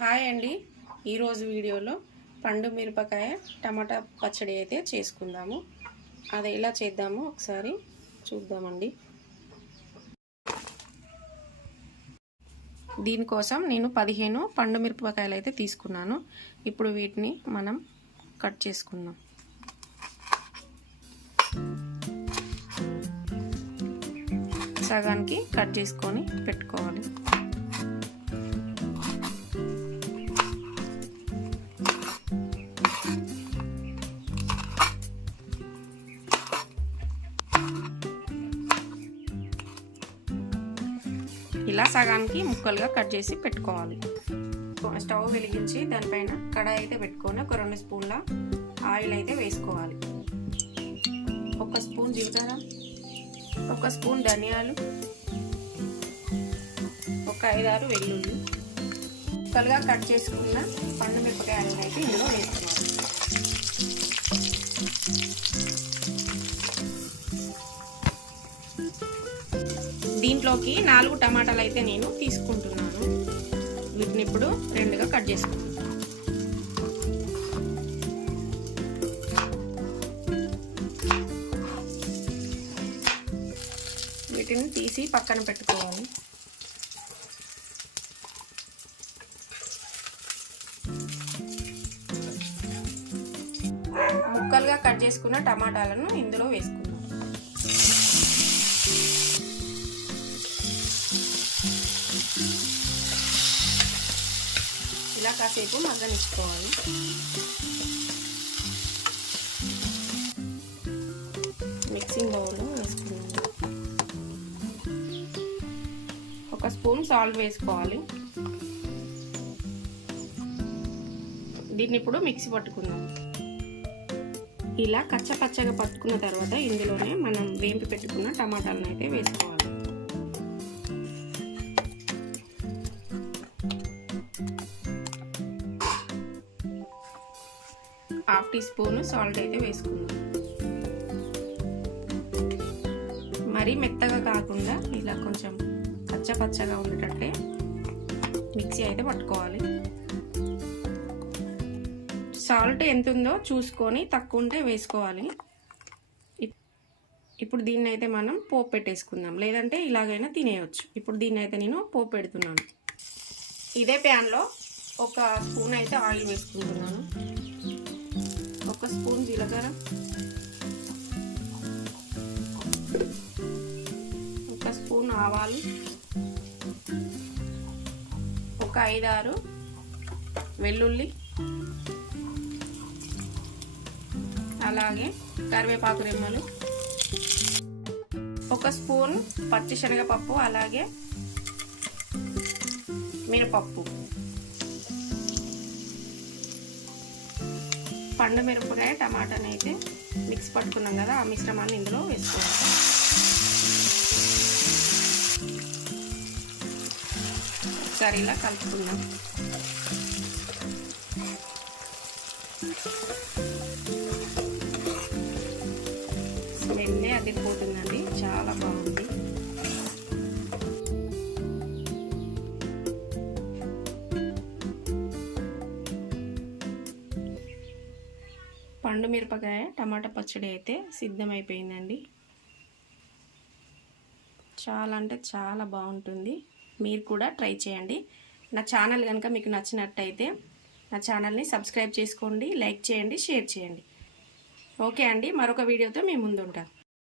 Hi అండి. ఈరోజు వీడియోలో పండు మిరపకాయ టమాటా పచ్చడి అయితే చేసుకుందాము. అది ఎలా చేద్దాము ఒకసారి చూద్దామండి. దీనికోసం నేను పదిహేను పండు మిరపకాయలు అయితే తీసుకున్నాను. ఇప్పుడు వీటిని మనం కట్ చేసుకుందాం. సగానికి కట్ చేసుకొని పెట్టుకోవాలి. ఇలా సగానికి ముక్కలుగా కట్ చేసి పెట్టుకోవాలి. స్టవ్ వెలిగించి దానిపైన కడాయి అయితే పెట్టుకొని ఒక రెండు స్పూన్ల ఆయిల్ అయితే వేసుకోవాలి. ఒక స్పూన్ జీలకర్ర ఒక స్పూన్ ధనియాలు ఒక ఐదారు వెల్లుల్లి. ముక్కలుగా కట్ చేసుకున్న పండు మిరపకాయ దీంట్లోకి నాలుగు టమాటాలు అయితే నేను తీసుకుంటున్నాను. వీటిని ఇప్పుడు రెండుగా కట్ చేసుకుంటాను వీటిని తీసి పక్కన పెట్టుకోవాలి. ముక్కలుగా కట్ చేసుకున్న టమాటాలను ఇందులో వేసుకుంటాం ఇలా కాసేపు మగ్గనిచ్చుకోవాలి. మిక్సింగ్ బౌల్ వేసుకున్నాను. ఒక స్పూన్ సాల్ట్ వేసుకోవాలి. దీన్ని ఇప్పుడు మిక్సీ పట్టుకుందాం. ఇలా కచ్చపచ్చగా పట్టుకున్న తర్వాత ఇందులోనే మనం వేంపి పెట్టుకున్న టమాటాలను అయితే వేసుకోవాలి. హాఫ్ టీ స్పూన్ సాల్ట్ అయితే వేసుకుందాం. మరీ మెత్తగా కాకుండా ఇలా కొంచెం పచ్చ పచ్చగా ఉండేటట్టే మిక్సీ అయితే పట్టుకోవాలి. సాల్ట్ ఎంత ఉందో చూసుకొని తక్కువ ఉంటే వేసుకోవాలి. ఇప్పుడు దీన్ని అయితే మనం పోపు పెట్టేసుకుందాం. లేదంటే ఇలాగైనా తినేయచ్చు. ఇప్పుడు దీన్ని అయితే నేను పోపు పెడుతున్నాను. ఇదే ప్యాన్లో ఒక స్పూన్ అయితే ఆయిల్ వేసుకుంటున్నాను. ఒక స్పూన్ జీలకర్ర ఒక స్పూన్ ఆవాలు ఒక ఐదారు వెల్లుల్లి. అలాగే కరివేపాకు రెమ్మలు. ఒక స్పూన్ పచ్చిశనగపప్పు అలాగే మినపప్పు. పండు మిరపకాయ టమాటాని అయితే మిక్స్ పట్టుకున్నాం కదా ఆ మిశ్రమాన్ని ఇందులో వేసుకోవాలి. ఒకసారి ఇలా కలుపుకుందాం. అది తిరుగుతుందండి చాలా బాగుంది. పండు మిరపకాయ టమాటా పచ్చడి అయితే సిద్ధమైపోయిందండి. చాలా అంటే చాలా బాగుంటుంది. మీరు కూడా ట్రై చేయండి. నా ఛానల్ కనుక మీకు నచ్చినట్టయితే నా ఛానల్ని సబ్స్క్రైబ్ చేసుకోండి లైక్ చేయండి షేర్ చేయండి. ఓకే అండి మరొక వీడియోతో మేము ముందుంటాం